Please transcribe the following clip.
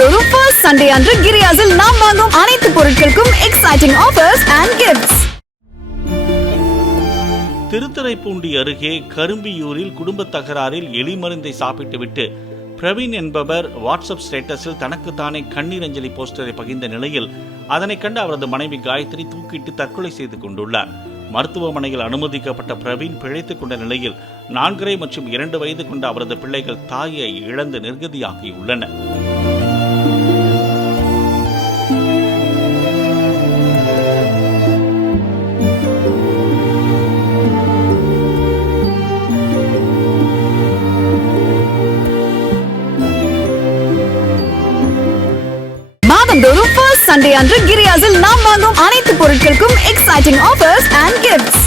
மாதந்தோறும் first Sunday அன்று கிரியாஸில் நாம் வாங்கும் அனைத்து பொருட்களுக்கும் exciting offers and gifts. Thiruthuraipoondi அருகே கரும்பியூரில் குடும்ப தகராறில் எலி மருந்தை சாப்பிட்டுவிட்டு பிரவீன் என்பவர் வாட்ஸ்அப் ஸ்டேட்டஸில் தனக்குத்தானே கண்ணீர் அஞ்சலி போஸ்டரை பகிர்ந்த நிலையில் அதனை கண்டு அவரது மனைவி காயத்ரி தூக்கிட்டு தற்கொலை செய்து கொண்டுள்ளார். மருத்துவமனையில் அனுமதிக்கப்பட்ட பிரவீன் பிழைத்துக் கொண்ட நிலையில் 4 மற்றும் 2 வயது கொண்ட அவரது பிள்ளைகள் தாயை இழந்து நிர்கதியாகியுள்ளனர். மாதந்தோறும் ஃபர்ஸ்ட் சண்டே அன்று கிரியாஸில் நாம் வாங்கும் அனைத்து பொருட்களுக்கும் எக்ஸைட்டிங் ஆஃபர்ஸ் அண்ட் கிஃப்ட்ஸ்.